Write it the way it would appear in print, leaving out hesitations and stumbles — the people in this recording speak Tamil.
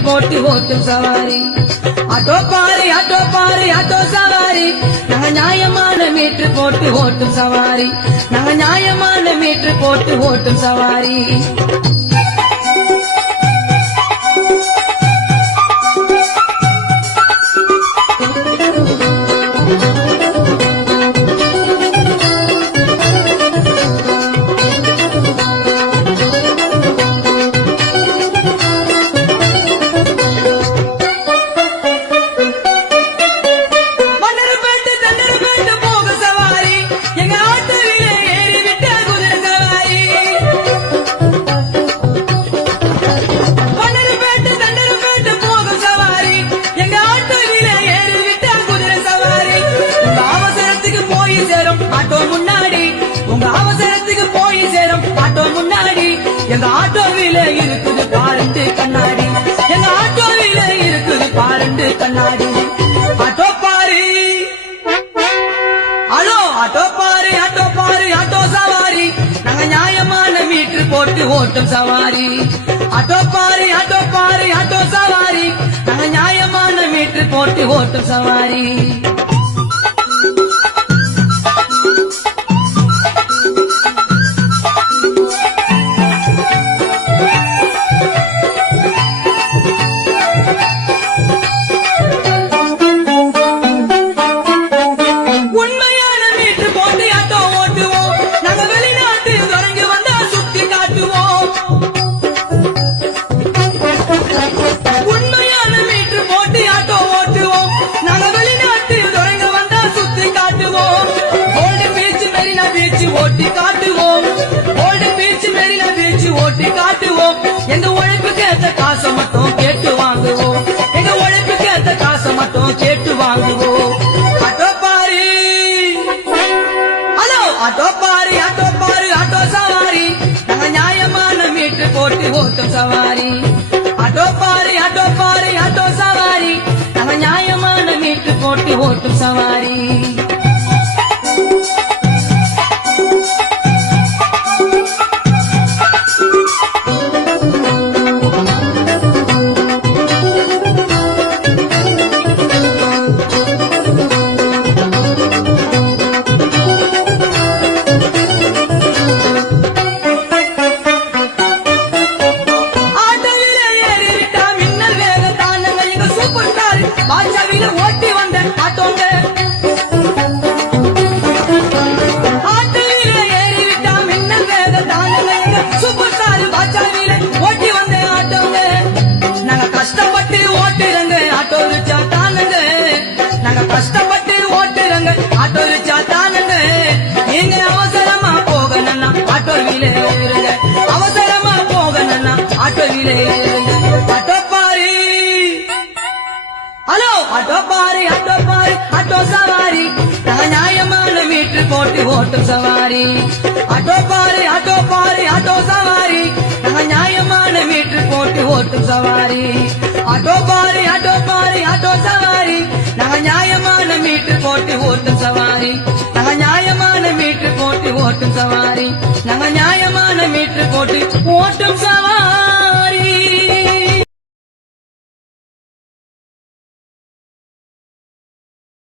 மீட்டர் போட்டு ஓட்டும் சவாரி ஆட்டோ பாரு ஆட்டோ பாரு ஆட்டோ சவாரி நாங்க நியாயமான மீட்டர் போட்டு ஓட்டும் சவாரி நாங்க நியாயமான மீட்டர் போட்டு ஓட்டும் சவாரி எங்க ஆட்டோவில இருக்குது பாருண்டு கண்ணாடி எங்க ஆட்டோவில இருக்குது பாருண்டு கண்ணாடி ஆட்டோ பாரு ஹலோ ஆட்டோ பாரு ஆட்டோ பாரு ஆட்டோ சவாரி நாங்க நியாயமான மீட்டர் போட்டு ஓட்டும் சவாரி ஆட்டோ பாரு ஆட்டோ பாரு ஆட்டோ சவாரி நாங்க நியாயமான மீட்டர் போட்டு ஓட்டும் சவாரி ஓட்டி காட்டுவோம் ஓல்டு பீச் மெரினா பீச் ஓட்டி காட்டுவோம் எங்க உழைப்புக்கு ஏத்த காசை மட்டும் கேட்டு வாங்குவோம் எங்க உழைப்புக்கு ஏத்த காசை மட்டும் கேட்டு வாங்குவோம் ஆட்டோ பாரு ஹலோ ஆட்டோ பாரு ஆட்டோ பாரு ஆட்டோ சவாரி நாங்க நியாயமான மீட்டர் போட்டு ஓட்டும் சவாரி ஆட்டோ பாரு ஆட்டோ பாரு ஆட்டோ சவாரி நாங்க நியாயமான மீட்டர் போட்டு ஓட்டும் சவாரி பாஜாவில ஓட்டி வந்த ஆட்டோங்க ஆட்டோவில ஏறிவிட்டா மின்னல் வேக தானுங்க சூப்பர் ஸ்டார் பாஜாவில ஓட்டி வந்த ஆட்டோங்க நாங்க கஷ்டப்பட்டு ஓட்டுறங்க ஆட்டோ ரிச்சா தானுங்க நாங்க கஷ்டப்பட்டு ஓட்டுறங்க ஆட்டோ ரிச்சா தானுங்க நீங்க அவசரமா போகணும்னா ஆட்டோவில ஏறுங்க அவசரமா போகணும்னா ஆட்டோவில ஏறுங்க ஆட்டோ பாரு ஹலோ ஆட்டோ பாரு ஆட்டோ பாரு ஆட்டோ சவாரி நாங்க நியாயமான மீட்டர் போட்டு ஓட்டும் சவாரி ஆட்டோ பாரு ஆட்டோ பாரு ஆட்டோ சவாரி நாங்க நியாயமான மீட்டர் போட்டு ஓட்டும் சவாரி ஆட்டோ பாரு ஆட்டோ பாரு ஆட்டோ சவாரி நாங்க நியாயமான மீட்டர் போட்டு ஓட்டும் சவாரி நாங்க நியாயமான மீட்டர் போட்டு ஓட்டும் சவாரி நாங்க நியாயமான மீட்டர் போட்டு ஓட்டும் சவாரி